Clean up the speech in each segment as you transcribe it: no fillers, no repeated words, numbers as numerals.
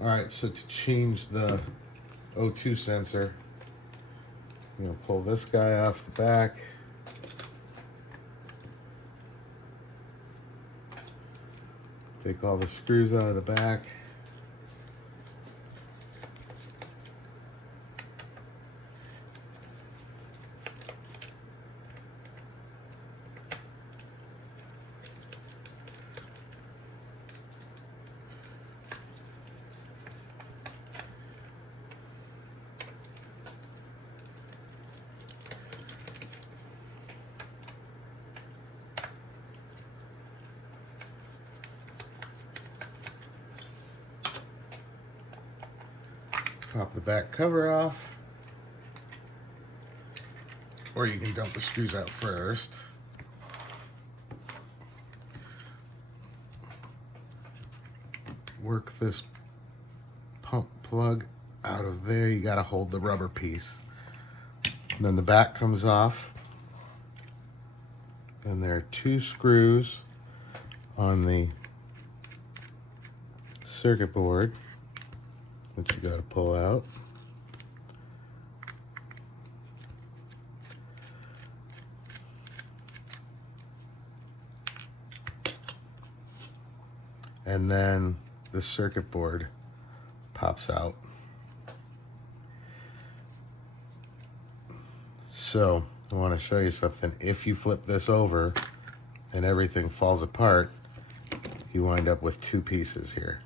All right, so to change the O2 sensor, I'm gonna pull this guy off the back. Take all the screws out of the back. Pop the back cover off. Or you can dump the screws out first. Work this pump plug out of there. You gotta hold the rubber piece. And then the back comes off. And there are 2 screws on the circuit board that you gotta pull out. And then the circuit board pops out. So I want to show you something. If you flip this over and everything falls apart, you wind up with 2 pieces here.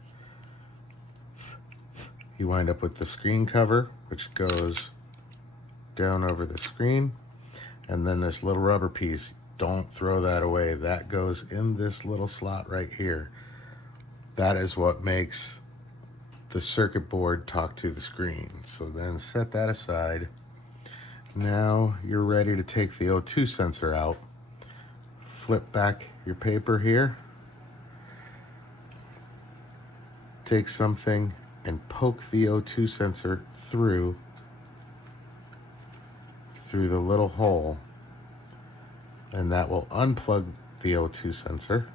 You wind up with the screen cover, which goes down over the screen, and then this little rubber piece. Don't throw that away. That goes in this little slot right here. That is what makes the circuit board talk to the screen. So then set that aside. Now you're ready to take the O2 sensor out. Flip back your paper here. Take something and poke the O2 sensor through the little hole, and that will unplug the O2 sensor.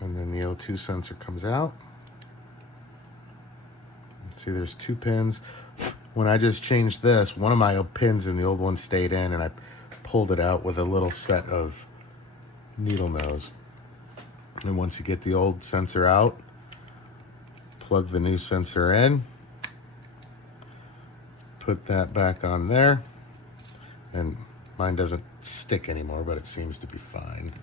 And then the O2 sensor comes out. See, there's 2 pins. When I just changed this, one of my pins in the old one stayed in, and I pulled it out with a little set of needle nose. And once you get the old sensor out, plug the new sensor in, put that back on there, and mine doesn't stick anymore, but it seems to be fine.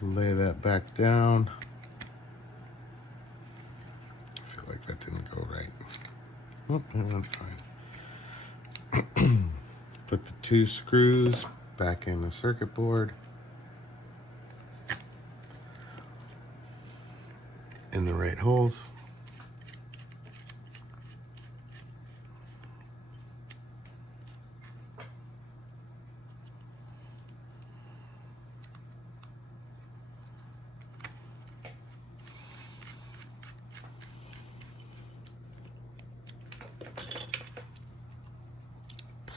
Lay that back down. I feel like that didn't go right. Oh, it went fine. Put the 2 screws back in the circuit board. In the right holes.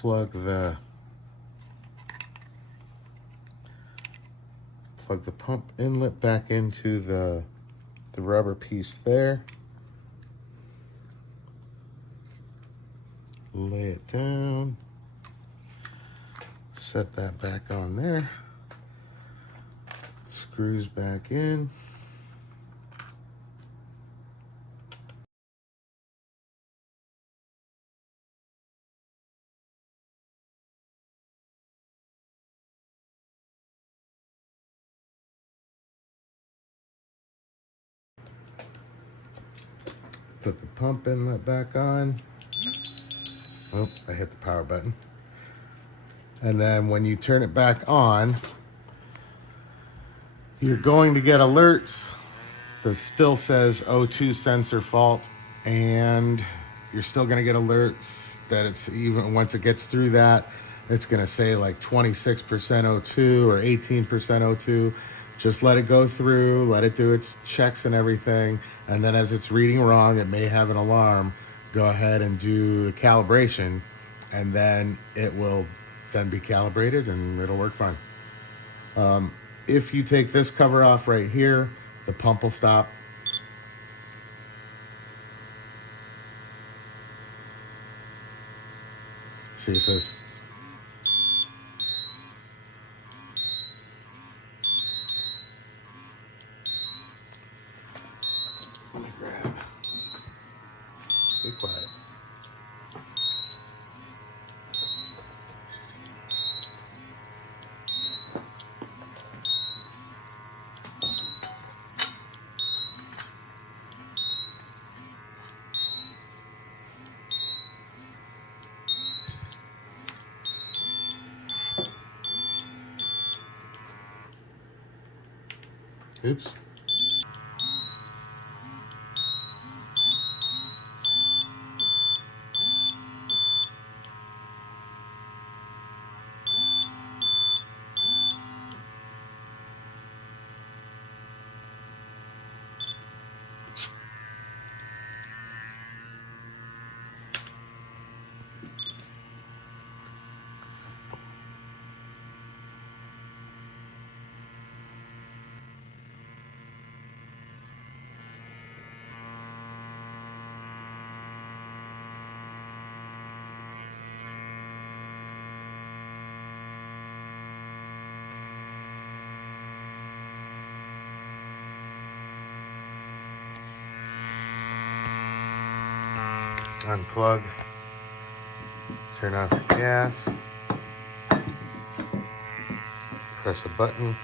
Plug the pump inlet back into the rubber piece there. Lay it down. Set that back on there. Screws back in. Put the pump inlet back on. Oh, I hit the power button. And then when you turn it back on, you're going to get alerts that still says O2 sensor fault, and you're still going to get alerts that it's, even once it gets through that, it's going to say like 26% O2 or 18% O2. Just let it go through, let it do its checks and everything, and then as it's reading wrong, it may have an alarm. go ahead and do the calibration, and then it will then be calibrated and it'll work fine. If you take this cover off right here, the pump will stop. See, it says let me grab. Be quiet. Oops. Unplug, turn off your gas, press a button.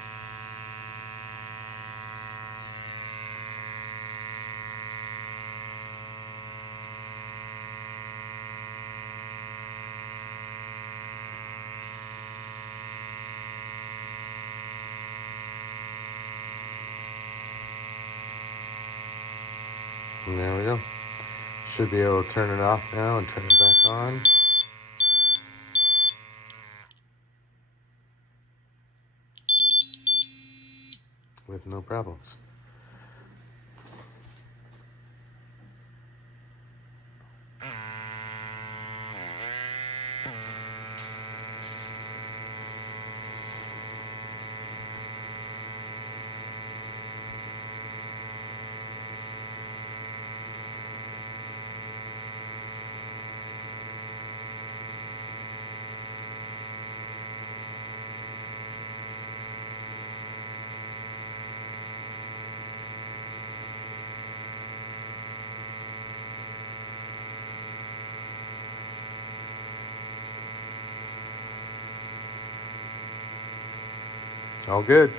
And there we go. Should be able to turn it off now and turn it back on. With no problems. All good.